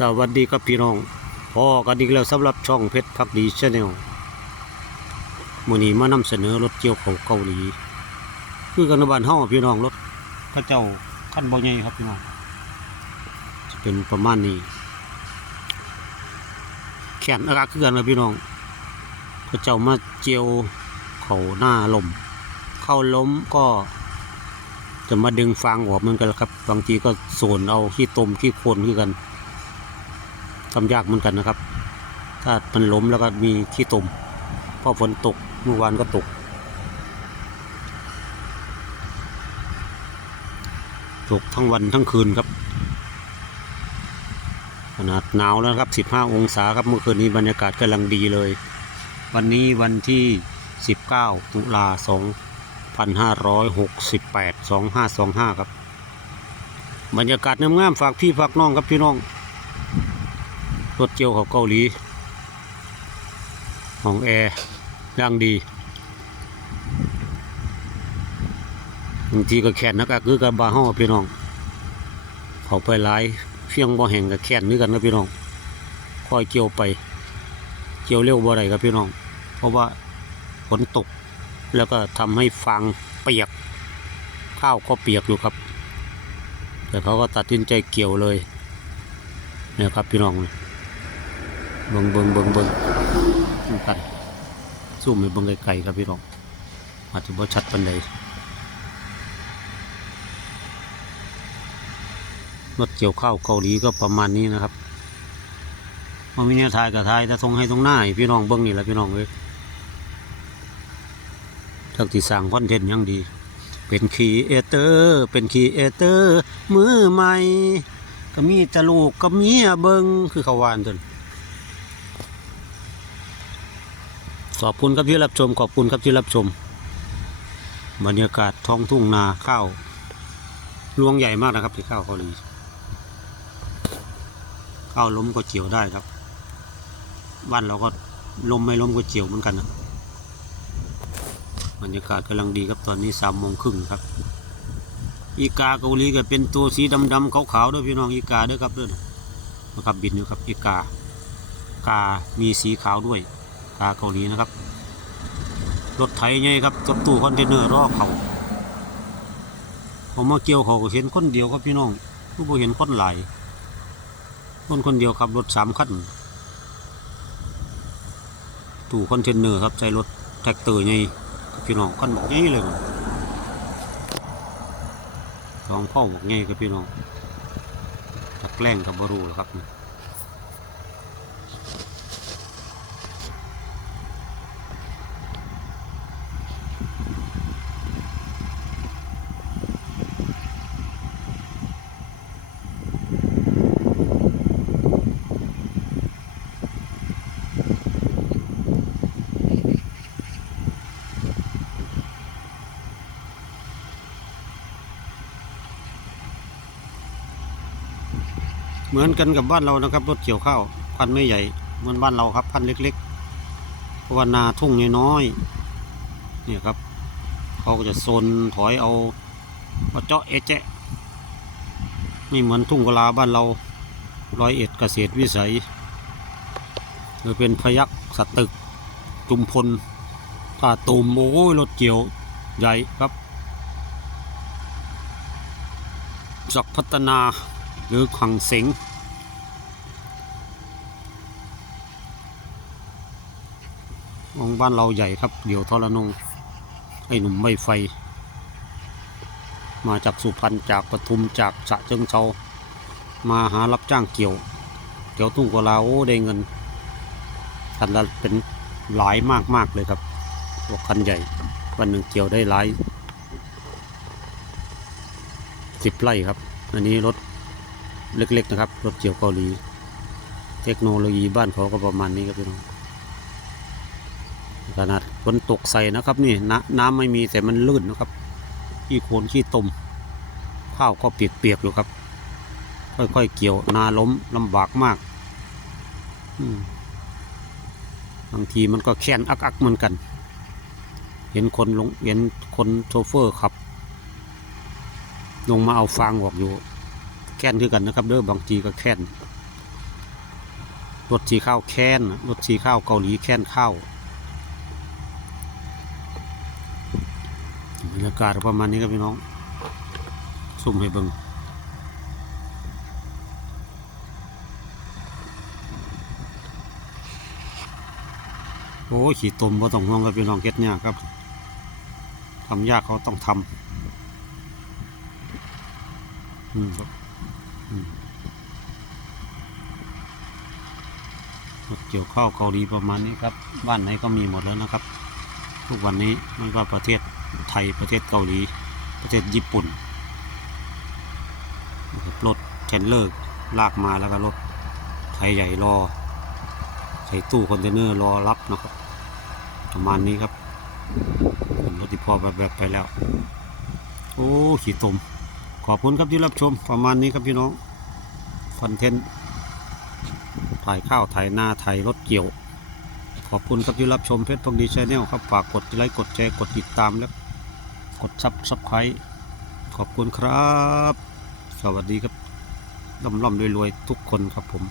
สวัสดีครับพี่น้องพอกันอีกแล้วสำหรับช่องเพชรพักดีชาแนลมื้อนี้มานำเสนอรถเกี่ยวเขาเกาหลี คือกันในบ้านเฮาพี่น้องรถพระเจ้าขั้นบ่ใหญ่ครับพี่น้องจะเป็นประมาณนี้ แขนอากาศคือกันนะพี่น้องพระเจ้ามาเจียวเขาหน้าลม เข้าล้มก็จะมาดึงฟางออกเหมือนกันละครับ บางทีก็โซนเอาขี้ตมขี้โคลนคือกัน ทำยากเหมือนกันนะครับ ถ้ามันล้มแล้วก็มีขี้ตุ่มเพราะฝนตกเมื่อวานก็ตก ตกทั้งวันทั้งคืนครับ ขนาดหนาวแล้วครับ 15 องศาครับเมื่อคืนนี้บรรยากาศกำลังดีเลย วันนี้วันที่ 19 ตุลา 2568 2525 ครับ บรรยากาศงามๆฝากพี่ฝากน้องครับพี่น้อง รถเกี่ยวเขาเกาหลีห้องแอร์ย่างดีบางทีก็แขนนักอะคือกับบาห้อพี่น้อง เขาไปหลายเฟียงบ่แห่งกับแขนนึกันครับพี่น้องคอยเกี่ยวไป เกี่ยวเร็วบ่ได้ครับพี่น้อง เพราะว่าฝนตกแล้วก็ทำให้ฟางเปียก ข้าวก็เปียกอยู่ครับ แต่เขาก็ตัดสินใจเกี่ยวเลยเนี่ยครับพี่น้อง เบิงเบิงเบิงเบิงดูกันสู้มือเบิงไกลๆครับพี่น้องอาจจะบ่ชัดปันใดรถเกี่ยวข้าวเกาหลีก็ประมาณนี้นะครับพอมีเนี่ยถ่ายกับถ่ายแต่ทรงให้ตรงหน้าพี่น้องเบิ้งนี่แหละพี่น้องเลยจากที่สร้างคอนเทนต์ยังดี เป็นคีเอเตอร์ เป็นคีเอเตอร์ มือใหม่ ก็มีตะลูกก็มีอะเบิงคือเขาวานจน ขอบคุณครับที่รับชม ขอบคุณครับที่รับชม บรรยากาศท้องทุ่งนาข้าวรวงใหญ่มากนะครับที่ข้าวเกาหลีข้าวล้มก็เจียวได้ครับ บ้านเราก็ล้มไม่ล้มก็เจียวเหมือนกันนะบรรยากาศกำลังดีครับตอนนี้สามโมงครึ่งครับ อีกาเกาหลีก็เป็นตัวสีดำๆขาวๆด้วยพี่น้องอีกาด้วยครับเด้วยนะครับบินอยู่ครับอีกากามีสีขาวด้วย กาเกาหลีนะครับ รถไถไงครับกับตู้คอนเทนเนอร์รอเขาผมมาเกี่ยวเขาเห็นคนเดียวครับพี่น้องผู้บ่เห็นคนหลายคนคนเดียวขับรถสามคันตู้คอนเทนเนอร์ครับใช้รถแท็กเตอร์ไงพี่น้องกันบอกงี้เลยมันลองพ่อบอกงี้กับพี่น้องตักแกล้งกับบรูหรอกครับ เหมือนกันกับบ้านเรานะครับรถเกี่ยวข้าวพันไม่ใหญ่เหมือนบ้านเราครับพันเล็กๆเพราะว่านาทุ่งน้อยๆเนี่ยครับเขาก็จะโซนถอยเอาเอาเจาะเอะแจะไม่เหมือนทุ่งกลาบ้านเราร้อยเอ็ดเกษตรวิสัยหรือเป็นพยักสัตตึกจุมพลท่าตูมโอ้ยรถเกี่ยวใหญ่ครับศักพัฒนา หรือขังเสงองบ้านเราใหญ่ครับ เดี๋ยวทรนงไอ้หนุ่มไม่ไฟ มาจากสุพรรณจากปทุมจากสะเชิงเซามาหารับจ้างเกี่ยว เกี่ยวทุ่งกวลาโอ้ได้เงินคันละเป็นหลายมากมากเลยครับพวกคันใหญ่ วันหนึ่งเกี่ยวได้หลายสิบไร่ครับ อันนี้รถ เล็กๆนะครับ รถเกี่ยวเกาหลี เทคโนโลยีบ้านเขาก็ประมาณนี้ครับพี่น้องขนาดฝนตกใส่นะครับนี่นน้ำไม่มีแต่มันลื่นนะครับ ขี้โคลนขี้ตม ข้าวก็เปียกๆอยู่ครับ ค่อยๆเกี่ยวนาล้มลำบากมากบางทีมันก็แค้นอักๆเหมือนกัน เห็นคนลงเห็นคนโชเฟอร์ขับ ลงมาเอาฟางออกอยู่ แค้นคือกันนะครับเด้อบางทีก็แค้นรถสีข้าวแค้นรถสีข้าวเกาหลีแค้นข้าวบรรยากาศประมาณนี้ครับพี่น้องซุ่มให้เบิ่งโอ้ขี่ตมบ่ต้องห่วงครับพี่น้องเฮ็ดยากครับทำยากเขาต้องทำอืมครับอืมรถ เกี่ยวข้าวเกาหลีประมาณนี้ครับบ้านไหนก็มีหมดแล้วนะครับ ทุกวันนี้ไม่ว่าประเทศไทยประเทศเกาหลี ประเทศญี่ปุ่นรถเทรลเลอร์ลากมาแล้วก็รถไทยใหญ่รอใส่ตู้คอนเทนเนอร์รอรับนะครับ ประมาณนี้ครับรถที่พอแบบแบบไปแล้ว โอ้ ขี่ตมขอบคุณครับที่รับชมประมาณนี้ครับพี่น้องคอนเทนต์ ถ่ายข้าวถ่ายนาถ่ายรถเกี่ยว ขอบคุณครับที่รับชมเพจพงดีชาแนลครับฝากกดไลค์กดแชร์กดติดตามและกดซับซับไคร้ขอบคุณครับ สวัสดีครับร่ำร่ำรวยๆทุกคนครับผม